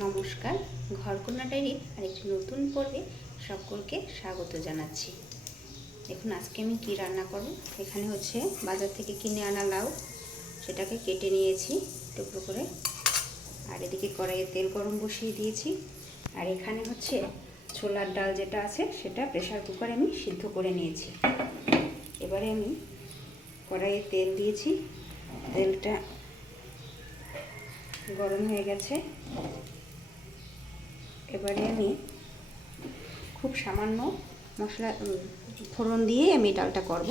নমস্কার, ঘরকন্যা ডায়েরির আরেকটি নতুন পর্বে সকলকে স্বাগত জানাচ্ছি। দেখুন আজকে আমি কি রান্না করব। এখানে হচ্ছে বাজার থেকে কিনে আনা লাউ, সেটাকে কেটে নিয়েছি টুকরো করে। আর এদিকে কড়াইয়ে তেল গরম বসিয়ে দিয়েছি। আর এখানে হচ্ছে ছোলার ডাল যেটা আছে সেটা প্রেসার কুকারে আমি সিদ্ধ করে নিয়েছি। এবারে আমি কড়াইয়ে তেল দিয়েছি, তেলটা গরম হয়ে গেছে। এবারে আমি খুব সামান্য মশলা ফোড়ন দিয়ে আমি ডালটা করব।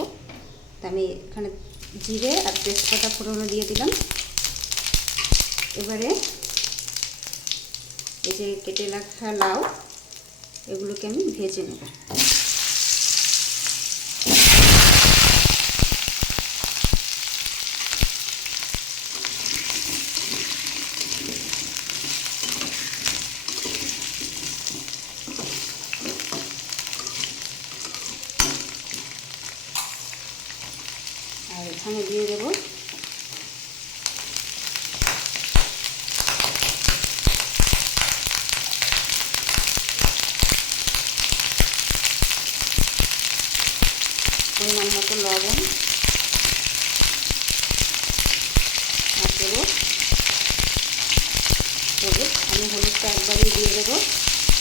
তা আমি এখানে জিরে আর তেজপাতা ফোড়নও দিয়ে দিলাম। এবারে এই যে কেটে রাখা লাউ, এগুলোকে আমি ভেজে নেব। আর এখানে দিয়ে দেব পরিমাণ মতো লবণ, আর দেব হলুদ। আমি হলুদটা একবারই দিয়ে দেবো,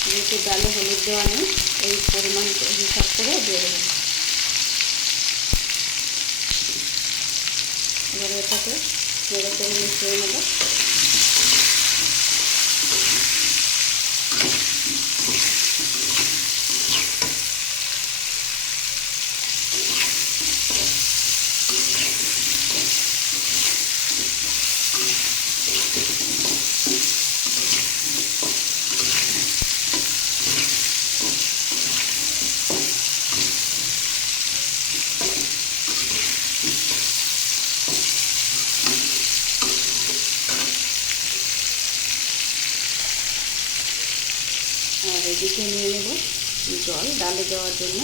যেহেতু ডালে হলুদ দেওয়া নেই, এই পরিমাণ হিসাব করে দিয়ে দেবো। এবারে এটাকে নেড়ে চেড়ে মিশিয়ে নেব। আর এদিকে নিয়ে নেব জল ডালে দেওয়ার জন্য।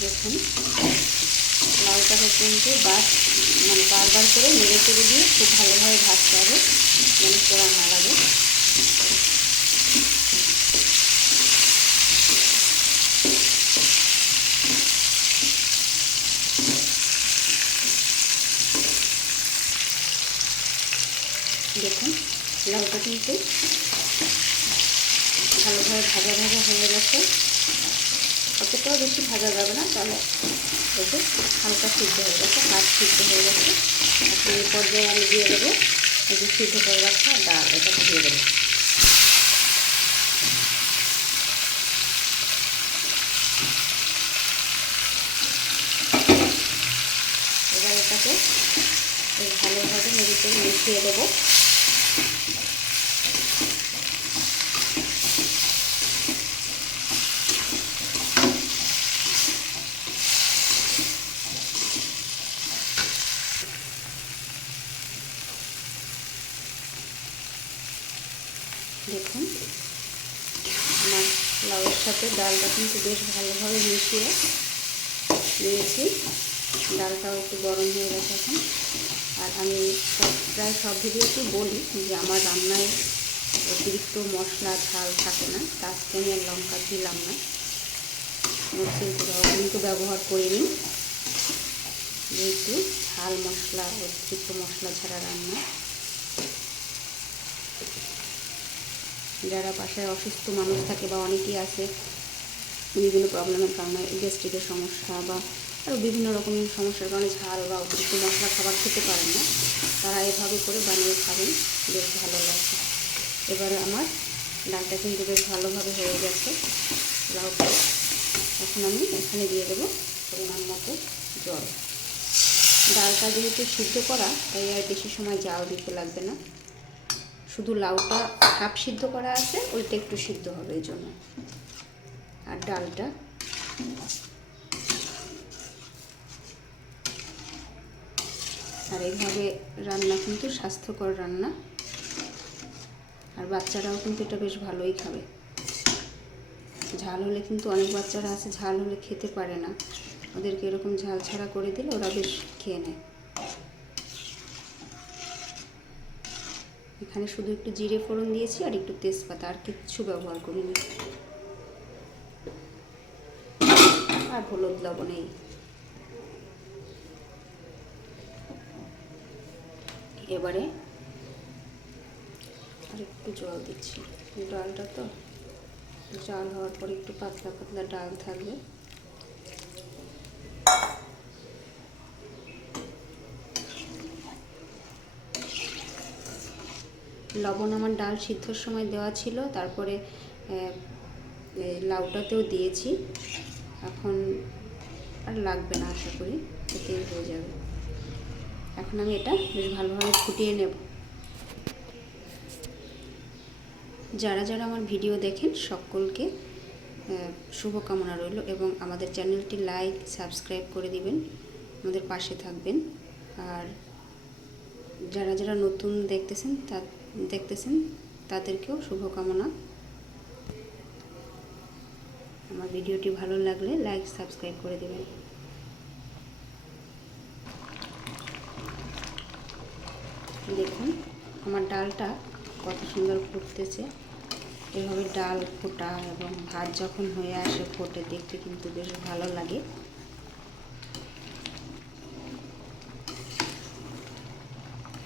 দেখুন লাউটাকে কিন্তু বারবার করে নেড়ে চেড়ে দিয়ে খুব ভালোভাবে ভাজতে হবে, যেন পোড়া না লাগে। দেখুন লাউটা কিন্তু ভালোভাবে ভাজা ভাজা হয়ে গেছে। অতটাও বেশি ভাজা যাবে না, তাহলে একটু হালকা সিদ্ধ হয়ে গেছে, হাফ সিদ্ধ হয়ে গেছে। এখন এই পর্যায়ে আমি দিয়ে দেবো এই যে সিদ্ধ করে রাখা ডাল, এটাকে দিয়ে দেবো। এবার এটাকে ভালোভাবে নেড়ে চেড়ে মিশিয়ে দেবো। দেখুন আমার লাউয়ের সাথে ডালটা কিন্তু বেশ ভালোভাবে মিশিয়ে নিয়েছি। ডালটাও একটু গরম হয়ে গেছে এখন। আর আমি প্রায় সব ভিডিওতেই বলি যে আমার রান্নায় অতিরিক্ত মশলা ঝাল থাকে না, তা আজকে আমি আর লঙ্কা দিলাম না, মরিচের গুঁড়াও কিন্তু ব্যবহার করিনি, যেহেতু ঝাল মশলা অতিরিক্ত মশলা ছাড়া রান্না। যারা বাসায় অসুস্থ মানুষ থাকে বা অনেকেই আছে বিভিন্ন প্রবলেমের কারণে, গ্যাস্ট্রিকের সমস্যা বা আরও বিভিন্ন রকমের সমস্যার কারণে ঝাল বা অতিরিক্ত মশলা খাবার খেতে পারেন না, তারা এভাবে করে বানিয়ে খাবেন, বেশ ভালো লাগবে। এবারে আমার ডালটা কিন্তু বেশ ভালোভাবে হয়ে গেছে লাউটা। এখন আমি এখানে দিয়ে দেবো পরিমাণ মতো জল। ডালটা যেহেতু সিদ্ধ করা, তাই আর বেশি সময় জাল দিতে লাগবে না। শুধু লাউটা হাফ সিদ্ধ করা আছে, ওইটা একটু সিদ্ধ হবে এই জন্য। আর ডালটা আর এইভাবে রান্না কিন্তু স্বাস্থ্যকর রান্না, আর বাচ্চারাও কিন্তু এটা বেশ ভালোই খাবে। ঝাল হলে কিন্তু অনেক বাচ্চারা আছে ঝাল হলে খেতে পারে না, ওদেরকে এরকম ঝাল ছাড়া করে দিলে ওরা বেশ খেয়ে নেয়। এখানে শুধু একটু জিরে ফোড়ন দিয়েছি আর একটু তেজপাতা, আর কিচ্ছু ব্যবহার করিনি, আর হলুদ লবণ এই। এবারে আর একটু জল দিচ্ছি, ডালটা তো জাল হওয়ার পরে একটু পাতলা পাতলা ডাল থাকবে। লবণ আমার ডাল সিদ্ধর সময় দেওয়া ছিল, তারপরে লাউটাতেও দিয়েছি, এখন আর লাগবে না, আশা করি এতেই হয়ে যাবে। এখন আমি এটা বেশ ভালোভাবে ফুটিয়ে নেব। যারা যারা আমার ভিডিও দেখেন সকলকে শুভকামনা রইল, এবং আমাদের চ্যানেলটি লাইক সাবস্ক্রাইব করে দিবেন, আমাদের পাশে থাকবেন। আর যারা যারা নতুন দেখতেছেন তাদেরকেও শুভকামনা। আমার ভিডিওটি ভালো লাগলে লাইক সাবস্ক্রাইব করে দেবেন। দেখুন আমার ডালটা কত সুন্দর ফুটতেছে। এভাবে ডাল ফোটা এবং ভাত যখন হয়ে আসে ফোটে, দেখতে কিন্তু বেশ ভালো লাগে।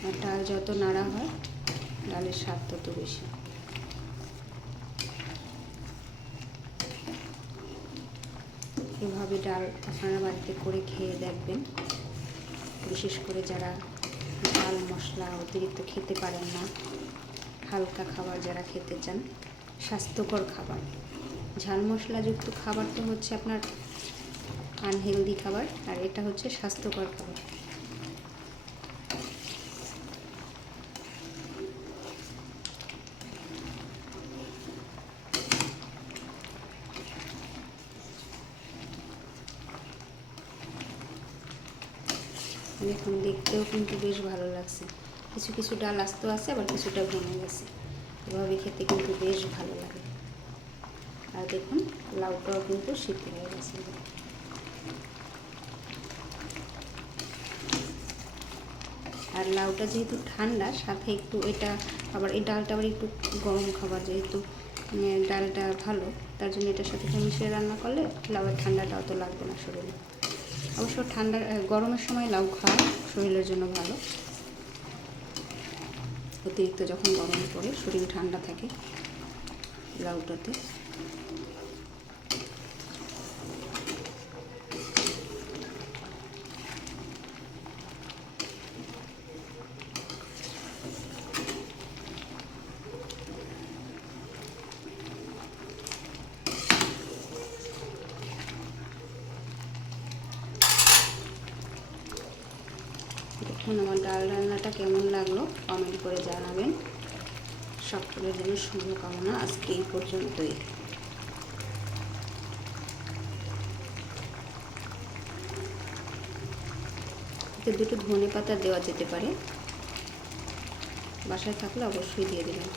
আর ডাল যত নাড়া হয় ডালের স্বাদ তত বেশি। এভাবে ডাল আপনারা বাড়িতে করে খেয়ে দেখবেন, বিশেষ করে যারা ঝাল মশলা অতিরিক্ত খেতে পারেন না, হালকা খাবার যারা খেতে চান, স্বাস্থ্যকর খাবার। ঝাল মশলাযুক্ত খাবার তো হচ্ছে আপনার আনহেলদি খাবার, আর এটা হচ্ছে স্বাস্থ্যকর খাবার। দেখুন দেখতেও কিন্তু বেশ ভালো লাগছে, কিছু কিছু ডাল আস্ত আছে, আবার কিছুটা ভেঙে গেছে। এভাবে খেতে কিন্তু বেশ ভালো লাগে। আর দেখুন লাউটাও কিন্তু সিদ্ধ হয়ে গেছে। আর লাউটা যেহেতু ঠান্ডা, সাথে একটু এটা আবার এই ডালটা আবার একটু গরম খাবার, যেহেতু ডালটা ভালো, তার জন্য এটার সাথে মিশিয়ে রান্না করলে লাউয়ের ঠান্ডাটা অত লাগবে না শরীরে। অবশ্য গরমের সময় লাউ খাওয়া শরীরের জন্য ভালো। অতিরিক্ত যখন গরম পড়ে শরীর ঠান্ডা থাকে লাউটাতে। দেখুন আমার ডাল রান্নাটা কেমন লাগলো কমেন্ট করে জানাবেন। সকলের জন্য শুভকামনা। আজকে এই পর্যন্তই। এতে দুটো ধনেপাতা দেওয়া যেতে পারে, বাসায় থাকলে অবশ্যই দিয়ে দেবেন।